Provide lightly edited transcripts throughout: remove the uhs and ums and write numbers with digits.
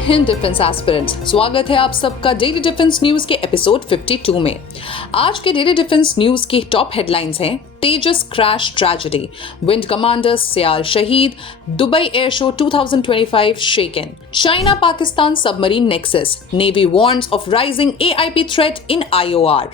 Hind defence aspirants, स्वागत है आप सबका डेली डिफेंस न्यूज के एपिसोड 52 में। आज के डेली डिफेंस न्यूज की टॉप हेडलाइंस हैं: तेजस क्रैश ट्रेजेडी, विंड कमांडर सियाल शहीद, Dubai air show 2025 shaken, China Pakistan submarine nexus, navy warns of rising AIP threat in IOR,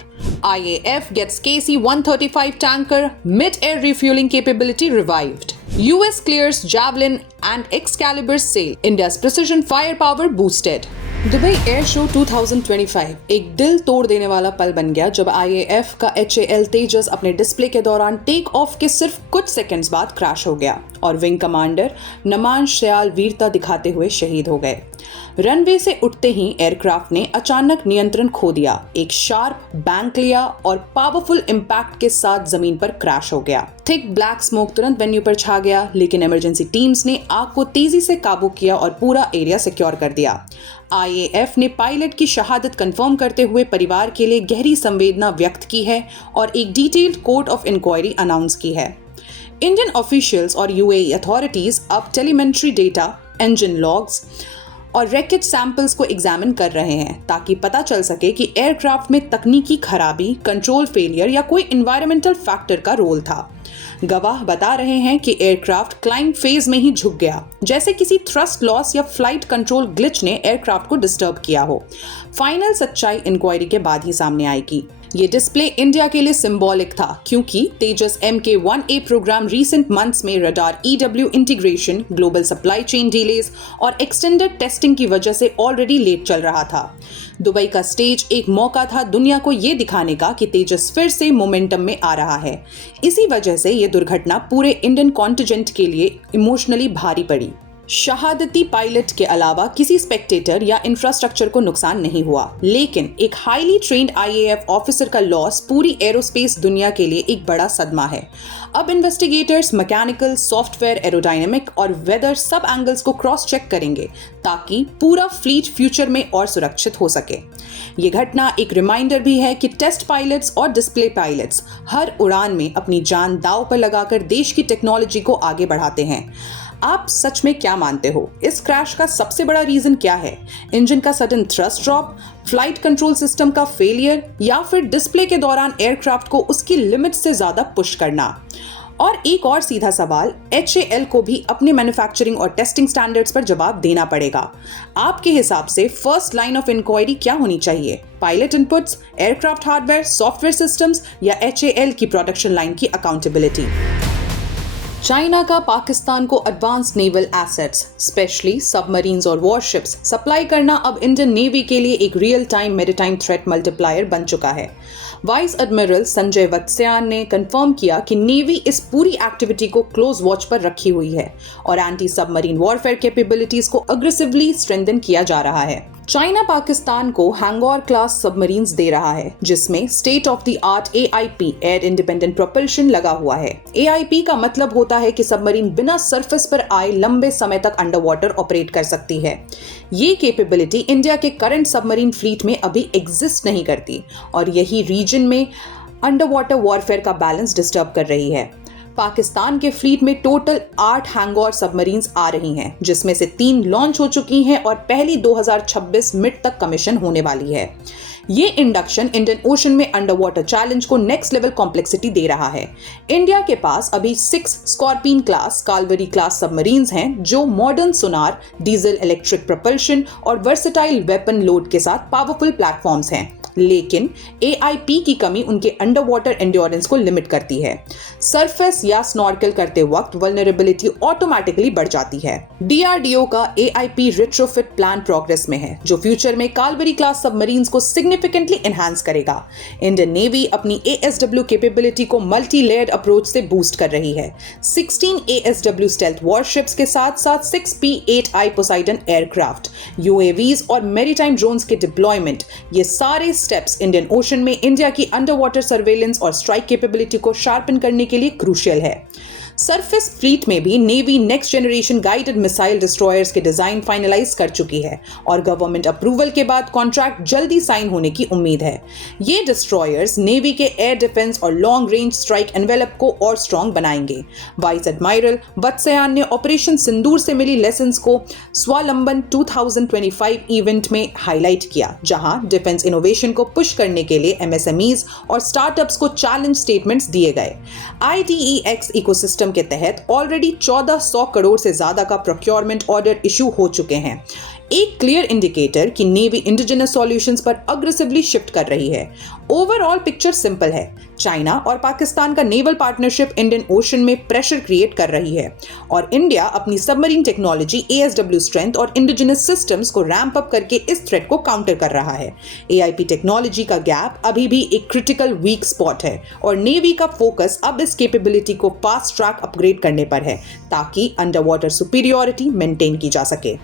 IAF gets KC-135 tanker mid-air refueling capability revived. US clears Javelin and Excalibur sale. India's precision firepower boosted. Dubai air show 2025 एक दिल तोड़ देने वाला पल बन गया जब IAF का HAL तेजस अपने डिस्प्ले के दौरान टेक ऑफ के सिर्फ कुछ सेकंड्स बाद क्रैश हो गया और विंग कमांडर नमान शयाल वीरता दिखाते हुए शहीद हो गए। रनवे से उठते ही एयरक्राफ्ट ने अचानक नियंत्रण खो दिया, एक शार्प बैंक लिया और पावरफुल इंपैक्ट के साथ जमीन पर क्रैश हो गया। थिक ब्लैक स्मोक तुरंत वेन्यू पर छा गया, लेकिन इमरजेंसी टीम्स ने आग को तेजी से काबू किया और पूरा एरिया सिक्योर कर दिया। IAF ने पायलट की शहादत कंफर्म करते हुए परिवार के लिए गहरी संवेदना व्यक्त की है और एक detailed court of inquiry announce की है। इंडियन ऑफिशियल्स और UAE अथॉरिटीज अब टेलीमेट्री डेटा, इंजन लॉग्स और रैकेट सैंपल्स को एग्जामिन कर रहे हैं ताकि पता चल सके कि एयरक्राफ्ट में तकनीकी खराबी, कंट्रोल फेलियर या कोई एनवायरमेंटल फैक्टर का रोल था। गवाह बता रहे हैं कि एयरक्राफ्ट क्लाइंब फेज में ही झुक गया, जैसे किसी थ्रस्ट लॉस या फ्लाइट कंट्रोल ग्लिच ने एयरक्राफ्ट को डिस्टर्ब किया हो। फाइनल सच्चाई इंक्वायरी के बाद ही सामने आएगी। ये डिस्प्ले इंडिया के लिए सिंबॉलिक था क्योंकि तेजस MK-1A प्रोग्राम रीसेंट मंथ्स में radar EW integration, global supply chain delays और एक्सटेंडेड टेस्टिंग की वजह से ऑलरेडी लेट चल रहा था। दुबई का स्टेज एक मौका था दुनिया को ये दिखाने का कि तेजस फिर से मोमेंटम में आ रहा है। इसी वजह से ये दुर्घटना पूरे इंडियन कॉन्टिजेंट के लिए इमोशनली भारी पड़ी। शहादती पायलट के अलावा किसी स्पेक्टेटर या इंफ्रास्ट्रक्चर को नुकसान नहीं हुआ, लेकिन एक हाईली ट्रेन्ड IAF ऑफिसर का लॉस पूरी एरोस्पेस दुनिया के लिए एक बड़ा सदमा है। अब इन्वेस्टिगेटर्स मैकेनिकल, सॉफ्टवेयर, एरोडायनेमिक और वेदर सब एंगल्स को क्रॉस चेक करेंगे ताकि पूरा फ्लीट फ्यूचर में और सुरक्षित हो सके। ये घटना एक रिमाइंडर भी है कि टेस्ट पायलट्स और डिस्प्ले पायलट्स हर उड़ान में अपनी जान दांव पर लगाकर देश की टेक्नोलॉजी को आगे बढ़ाते हैं। आप सच में क्या मानते हो? इस क्रैश का सबसे बड़ा रीजन क्या है? इंजन का sudden thrust drop, flight control system का फेलियर या फिर डिस्प्ले के दौरान एयरक्राफ्ट को उसकी लिमिट से ज्यादा पुश करना? और एक और सीधा सवाल, HAL को भी अपने मैन्युफैक्चरिंग और टेस्टिंग स्टैंडर्ड्स पर जवाब देना पड़ेगा। आपके हिसाब से फर्स्ट लाइन ऑफ इंक्वायरी क्या होनी चाहिए? Pilot inputs, aircraft hardware, software systems या HAL की प्रोडक्शन लाइन की अकाउंटेबिलिटी? चाइना का पाकिस्तान को advance naval assets, specially submarines और वॉरशिप्स सप्लाई करना अब इंडियन नेवी के लिए एक real time maritime threat multiplier बन चुका है। वाइस एडमिरल संजय वत्स्यान ने कंफर्म किया कि नेवी इस पूरी एक्टिविटी को क्लोज वॉच पर रखी हुई है और एंटी सबमरीन वॉरफेयर कैपेबिलिटीज को अग्रेसिवली स्ट्रेंथन किया जा रहा है। चाइना पाकिस्तान को हैंगौर क्लास सबमरीन्स दे रहा है जिसमें state of the art AIP air independent propulsion लगा हुआ है। AIP का मतलब होता है कि सबमरीन बिना सरफेस पर आए लंबे समय तक अंडर वाटर ऑपरेट कर सकती है। ये कैपेबिलिटी इंडिया के करंट सबमरीन फ्लीट में अभी एग्जिस्ट नहीं करती और यही रीजन में अंडर वाटर वॉरफेयर का बैलेंस डिस्टर्ब कर रही है। पाकिस्तान के फ्लीट में टोटल 8 हैंगौर सबमरीन्स आ रही हैं, जिसमें से 3 लॉन्च हो चुकी हैं और पहली 2026 मिड तक कमीशन होने वाली है। ये इंडक्शन इंडियन ओशन में अंडर वाटर चैलेंज को नेक्स्ट लेवल कॉम्प्लेक्सिटी दे रहा है। इंडिया के पास अभी 6 स्कॉर्पियन क्लास, काल्वरी क्लास सबमरीन्स हैं जो मॉडर्न सोनार, डीजल इलेक्ट्रिक प्रोपल्शन और वर्सेटाइल वेपन लोड के साथ पावरफुल प्लेटफॉर्म्स हैं, लेकिन AIP की कमी उनके अंडर वाटर एंड्योरेंस को लिमिट करती है। सरफेस या स्नॉर्कल करते वक्त वल्नरेबिलिटी ऑटोमेटिकली बढ़ जाती है। DRDO का AIP रिट्रोफिट प्लान प्रोग्रेस में है जो फ्यूचर में काल्वरी क्लास सबमरीन्स को सिग्निफिकेंटली एनहांस करेगा। इंडियन नेवी अपनी ASW कैपेबिलिटी को मल्टी लेयर्ड अप्रोच से बूस्ट कर रही है। 16 ASW स्टेल्थ वॉरशिप्स के साथ साथ 6 P-8I पोसाइडन एयरक्राफ्ट, UAVs और मैरीटाइम ड्रोन्स के डिप्लॉयमेंट, ये सारे स्टेप्स इंडियन ओशन में इंडिया की अंडर वाटर सर्वेलेंस और स्ट्राइक कैपेबिलिटी को शार्पन करने के लिए क्रूशियल है। सरफेस फ्लीट में भी navy next generation guided missile destroyers के डिजाइन फाइनलाइज कर चुकी है और गवर्नमेंट अप्रूवल के बाद कॉन्ट्रैक्ट जल्दी साइन होने की उम्मीद है। ये डिस्ट्रॉयर्स नेवी के एयर डिफेंस और लॉन्ग रेंज स्ट्राइक एनवेलप को और स्ट्रॉन्ग बनाएंगे। वाइस एडमायरल वत्सयान ने ऑपरेशन सिंदूर से मिली लेसन्स को स्वावलंबन 2025 इवेंट में हाईलाइट किया, जहां डिफेंस इनोवेशन को पुश करने के लिए एमएसएमईज और स्टार्टअप्स को चैलेंज स्टेटमेंट्स दिए गए। IDEX इकोसिस्टम के तहत ऑलरेडी 1400 करोड़ से ज्यादा का प्रोक्योरमेंट ऑर्डर इशू हो चुके हैं, एक क्लियर इंडिकेटर कि नेवी इंडिजिनस सॉल्यूशंस पर अग्रेसिवली शिफ्ट कर रही है। ओवरऑल पिक्चर सिंपल है। चाइना और पाकिस्तान का नेवल पार्टनरशिप इंडियन ओशन में प्रेशर क्रिएट कर रही है और इंडिया अपनी सबमरीन टेक्नोलॉजी, ASW स्ट्रेंथ और इंडिजिनस सिस्टम्स को रैंप अप करके इस थ्रेट को काउंटर कर रहा है। AIP टेक्नोलॉजी का गैप अभी भी एक क्रिटिकल वीक स्पॉट है और नेवी का फोकस अब इस कैपेबिलिटी को फास्ट ट्रैक अपग्रेड करने पर है ताकि अंडर वाटर सुपीरियरिटी मेंटेन की जा सके।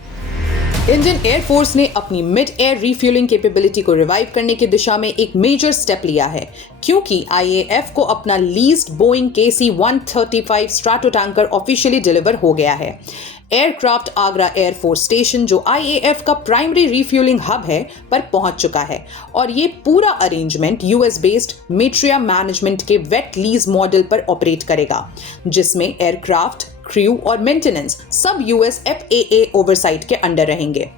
इंडियन एयरफोर्स ने अपनी मिड एयर रिफ्यूलिंग कैपेबिलिटी को रिवाइव करने की दिशा में एक मेजर स्टेप लिया है, क्योंकि IAF को अपना leased Boeing KC-135 strato tanker officially deliver हो गया है। एयरक्राफ्ट आगरा एयरफोर्स स्टेशन, जो IAF का प्राइमरी रिफ्यूलिंग हब है, पर पहुंच चुका है और ये पूरा arrangement US based materia management के वेट लीज मॉडल पर ऑपरेट करेगा, जिसमें एयरक्राफ्ट, क्रू और मेंटेनेंस सब US FAA ओवरसाइट के अंडर रहेंगे।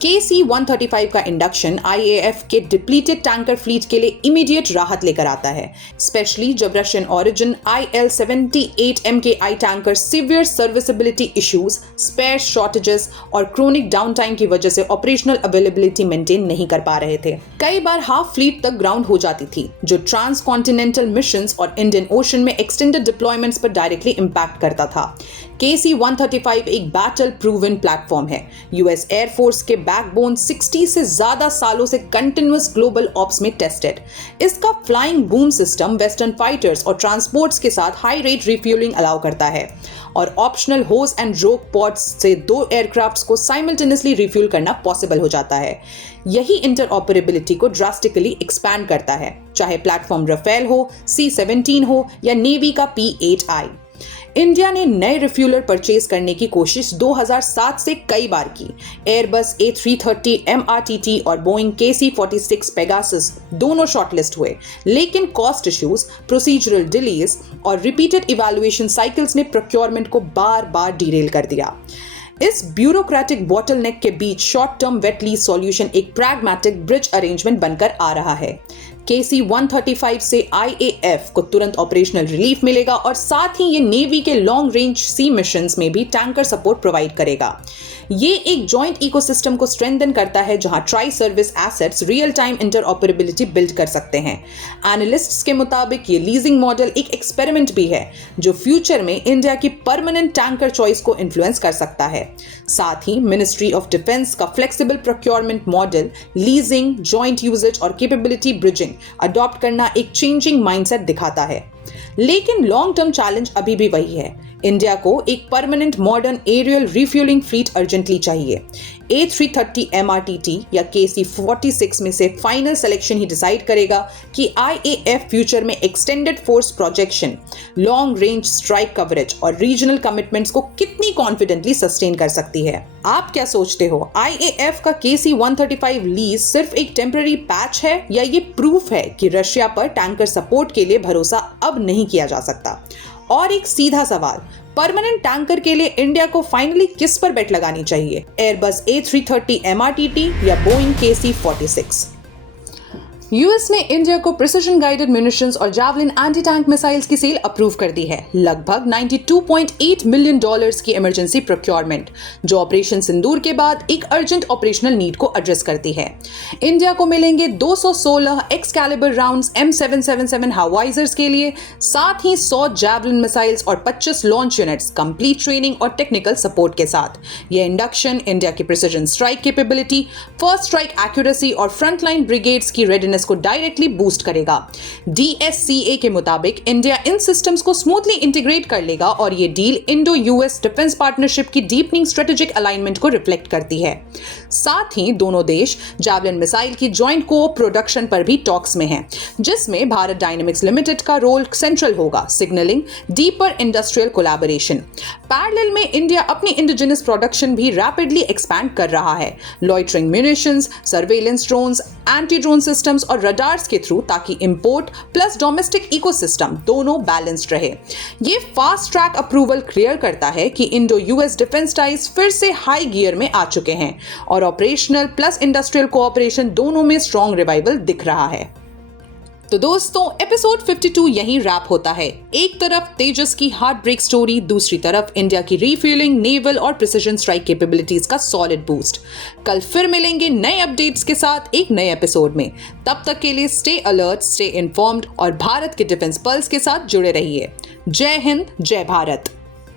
KC-135 का इंडक्शन IAF के डिप्लीटेड टैंकर फ्लीट के लिए इमीडिएट राहत लेकर आता है, स्पेशली जब Russian origin IL-78 MKI tanker severe serviceability issues, spare shortages और क्रोनिक डाउनटाइम की वजह से ऑपरेशनल अवेलेबिलिटी मेंटेन नहीं कर पा रहे थे। कई बार हाफ फ्लीट तक ग्राउंड हो जाती थी, जो ट्रांस कॉन्टिनेंटल मिशंस और इंडियन ओशन में एक्सटेंडेड डिप्लॉयमेंट्स पर डायरेक्टली इंपैक्ट करता था। KC-135 एक बैटल प्रूवन प्लेटफॉर्म है, US एयरफोर्स के बैकबोन, 60 से ज्यादा सालों से कंटिन्यूअस ग्लोबल ऑप्स में टेस्टेड। इसका flying boom system western fighters और ट्रांसपोर्ट्स के साथ हाई रेट रिफ्यूलिंग अलाउ करता है और ऑप्शनल होस एंड रोक पॉड्स से 2 एयरक्राफ्ट्स को साइमल्टेनियसली रिफ्यूल करना पॉसिबल हो जाता है। यही इंटरऑपरेबिलिटी को ड्रास्टिकली एक्सपैंड करता है, चाहे प्लेटफॉर्म राफेल हो, C-17 हो या नेवी का P-8I। इंडिया ने नए रिफ्यूलर परचेज करने की कोशिश 2007 से कई बार की। एयरबस A330 MRTT और बोइंग KC-46 पेगासस दोनों शॉर्टलिस्ट हुए, लेकिन कॉस्ट इश्यूज, प्रोसीजरल डिलेज और रिपीटेड इवैल्यूएशन साइकिल्स ने प्रोक्योरमेंट को बार बार डिरेल कर दिया। इस ब्यूरोक्रेटिक बॉटलनेक के बीच short term wet lease solution एक प्रैग्मैटिक ब्रिज अरेंजमेंट बनकर आ रहा है। KC-135 से IAF को तुरंत ऑपरेशनल रिलीफ मिलेगा और साथ ही ये नेवी के लॉन्ग रेंज सी मिशंस में भी टैंकर सपोर्ट प्रोवाइड करेगा। ये एक जॉइंट इकोसिस्टम को स्ट्रेंथन करता है, जहां tri service assets real time interoperability build कर सकते हैं। एनालिस्ट्स के मुताबिक ये लीजिंग मॉडल एक एक्सपेरिमेंट भी है, जो फ्यूचर में इंडिया की परमानेंट टैंकर चॉइस को इन्फ्लुएंस कर सकता है। साथ ही मिनिस्ट्री ऑफ डिफेंस का flexible procurement model, leasing, joint uses और कैपेबिलिटी ब्रिजिंग अडॉप्ट करना एक चेंजिंग माइंडसेट दिखाता है। लेकिन लॉन्ग टर्म चैलेंज अभी भी वही है। इंडिया को एक permanent modern aerial refuelling fleet urgently चाहिए। A330 MRTT या KC-46 में से फाइनल सिलेक्शन ही डिसाइड करेगा कि IAF फ्यूचर में extended force projection, long range strike coverage और रीजनल कमिटमेंट्स को कितनी कॉन्फिडेंटली सस्टेन कर सकती है। आप क्या सोचते हो, IAF का KC-135 लीज सिर्फ एक टेम्पररी पैच है या ये प्रूफ है कि रशिया पर टैंकर सपोर्ट के लिए भरोसा अब नहीं किया जा सकता? और एक सीधा सवाल, परमानेंट टैंकर के लिए इंडिया को फाइनली किस पर बेट लगानी चाहिए? एयरबस A330 MRTT या बोइंग KC-46? यूएस ने इंडिया को प्रिसिजन गाइडेड म्यूनिशंस और जावलिन एंटी टैंक मिसाइल्स की सेल अप्रूव कर दी है, लगभग $92.8 मिलियन की इमरजेंसी प्रोक्योरमेंट, जो ऑपरेशन सिंदूर के बाद एक अर्जेंट ऑपरेशनल नीड को एड्रेस करती है। इंडिया को मिलेंगे 216 एक्सकैलिबर राउंड्स M777 हवाइजर्स के लिए, साथ ही 100 जावलिन मिसाइल्स और 25 लॉन्च यूनिट्स कंप्लीट ट्रेनिंग और टेक्निकल सपोर्ट के साथ। यह इंडक्शन इंडिया की precision strike capability, first strike accuracy और फ्रंटलाइन ब्रिगेड्स की रेडीनेस रिडीनेस को डायरेक्टली बूस्ट करेगा। DSCA के मुताबिक इंडिया इन सिस्टम्स को स्मूथली इंटीग्रेट कर लेगा और ये deal Indo US defence partnership की डीपनिंग स्ट्रेटेजिक अलाइनमेंट को रिफ्लेक्ट करती है। साथ ही दोनों देश जैवलिन मिसाइल की जॉइंट को प्रोडक्शन पर भी टॉक्स में हैं, जिसमें भारत डायनेमिक्स लिमिटेड का रोल सेंट्रल होगा, signalling deeper industrial collaboration. Parallel में इंडिया अपनी इंडिजिनस प्रोडक्शन भी रैपिडली एक्सपैंड कर रहा है, loitering munitions, surveillance drones, anti drone systems और रडार्स के थ्रू, ताकि इंपोर्ट प्लस डोमेस्टिक इकोसिस्टम दोनों बैलेंस्ड रहे। ये फास्ट ट्रैक अप्रूवल क्लियर करता है कि इंडो यूएस डिफेंस टाइज फिर से हाई गियर में आ चुके हैं और ऑपरेशनल प्लस इंडस्ट्रियल कोऑपरेशन दोनों में स्ट्रॉन्ग रिवाइवल दिख रहा है। तो दोस्तों, एपिसोड 52 यहीं रैप होता है। एक तरफ तेजस की हार्ट ब्रेक स्टोरी, दूसरी तरफ इंडिया की रीफ्यूलिंग, नेवल और प्रिसिजन स्ट्राइक कैपेबिलिटीज का सॉलिड बूस्ट। कल फिर मिलेंगे नए अपडेट्स के साथ एक नए एपिसोड में। तब तक के लिए स्टे अलर्ट, स्टे इन्फॉर्म्ड और भारत के डिफेंस पल्स के साथ जुड़े रहिए। जय हिंद, जय भारत।